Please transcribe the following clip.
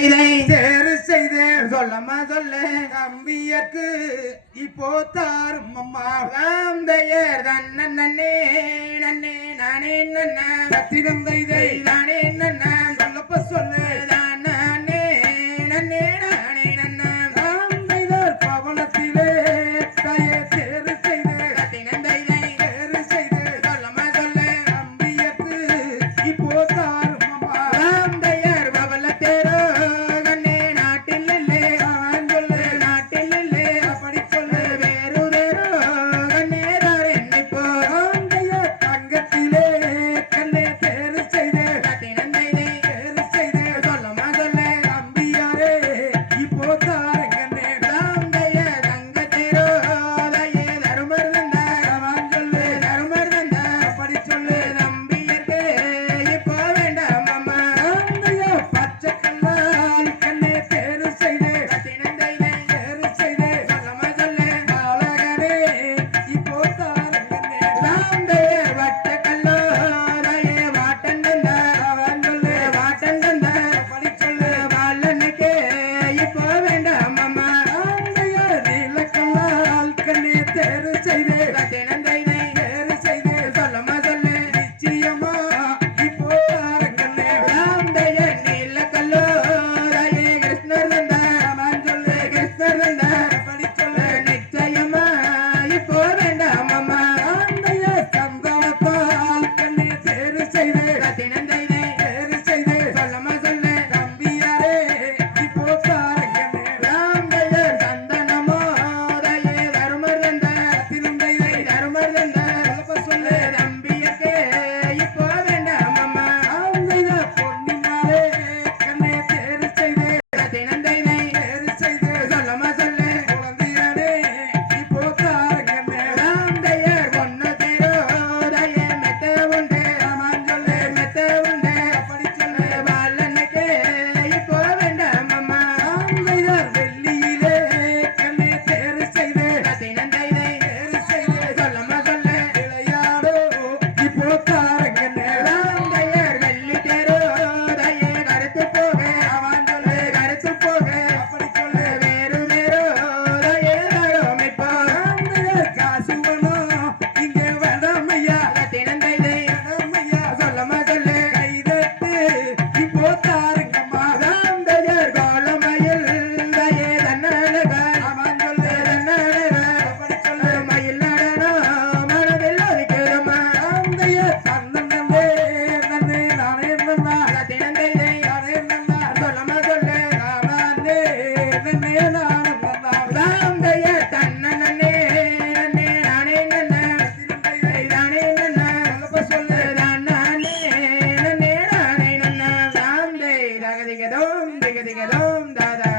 இதை தேறு செய்து சொல்லம்மா சொல்லு தம்பியக்கு இப்போ தாரும் அம்மா தந்தையர் தன்ன நன்னே நன்னே நானே நன்ன ரத்தினம் இதை நானே நன்ன சொல்லப்ப சொல்லு நானே நன்னே நானே நன்ன தந்தையர் பவனத்திலே தாயே தேறு செய்து ரத்தினம் இதை தேறு செய்து சொல்லம்மா சொல்லு தம்பியக்கு இப்போ தாரும் அம்மா தந்தையர் பவல தேரோ கண்ணே நாட்டில் இல்லே நான் சொல்லு நாட்டில் இல்லே அப்படி சொல்லு வேறு வேறு கண்ணே தார் என்னைப்போ தந்தையர் தங்கத்திலே கண்ணே தேறு செய்து ரத்தினம் இதை தேறு செய்து சொல்லம்மா சொல்லு தம்பியாரே இப்போ தாருங்கண்ணே தந்தையர் தங்கத்தேரோ தாயே தருமர் தந்தார் நான் சொல்லு தருமர் தந்தார் அப்படி சொல்லு தம்பியர்க்கு இப்போ வேண்டாம் அம்மா தந்தையர் பச்சை கல்லால் கண்ணே தேறு செய்து ரத்தினம் இதை தேறு செய்து சொல்லம்மா சொல்லு அழகனே இப்போ தாருங்கண்ணே தந்தையர் வட்ட கல்லோ தாயே வாட்டன் தந்தார் நான் சொல்லு வாட்டன் தந்தார் அப்படி சொல்லு வாழனுக்கு இப்போ வேண்டாம் அம்மா தந்தையர் நீலக்கல்லால் கண்ணே தேறு செய்து ரத்தினம் இதை தேறு செய்து சொல்லம்மா சொல்லு நிச்சயமா இப்போ தாருங்கண்ணே தந்தையர் நீலக்கல்லோ தாயே கிருஷ்ணர் தந்தார் நான் சொல்லு கிருஷ்ணர் தந்தார் அப்படி சொல்லு நிச்சயமா இப்போ வேண்டாம் அம்மா தந்தையர் சந்தனத்தால் கண்ணே தேறு செய்து ரத்தினம் இதை தேறு செய்து சொல்லம்மா சொல்லு தம்பியாரே இப்போ தாருங்கண்ணே தந்தையர் சந்தனமோ தாயே தருமர் தந்தார் திருந்தையை தருமர் தந்தார் சொல்லப்ப சொல்லு தம்பியர்க்கு இப்போ வேண்டாம் அம்மா தந்தையர் பொன்னினாலே கண்ணே தேறு செய்து ரத்தினம் இதை தேறு செய்து சொல்லம்மா சொல்லு குழந்தையாரே இப்போ தாருங்கண்ணே தந்தையர் பொண்ணு தேரோ தாயே மெத்த உண்டு நான் சொல்லு மெத்த உண்டு அப்படி சொல்லு வாழனுக்கு இப்போ வேண்டாம் அம்மா தந்தையர் வெள்ளியிலே கண்ணே தேறு செய்து ரத்தினம் இதை தேறு செய்து சொல்லம்மா சொல்லு விளையாடோ இப்போ தாருங்கண்ணே தந்தையர் வெள்ளி தேரோ தாயே கருத்து போக நான் சொல்லு கருத்து போக அப்படி சொல்லு வேறு வேறு தாயே தரும் இப்போ தந்தையர் காசு வேணும் இங்கே வேண்டாம் ஐயா ரத்தினம் இதை வேண்டாம் ஐயா சொல்லம்மா சொல்லு கைதட்டு இப்போ தாருங்கம்மா தந்தையர் கோலமயில் தாயே தன்னழகர் நான் சொல்லு தன்னழகர் அப்படி சொல்லு மயில் நடனம் மனதில் ஒலிக்கிறமா தந்தையர் தன்னே நன்னே நானே நன்னா ரத்தினம் இதை நானே நன்னா சொல்லம்மா சொல்லு நானே நன்னே நானே நன்னா தந்தையர் தன்ன நன்னே நன்னே நானே நன்ன தானே நன்ன சொல்லப்ப சொல்லு தானே நன்னே நானே நன்ன தாந்தை ரகதிகதோம் திகதிகதோம் தாதா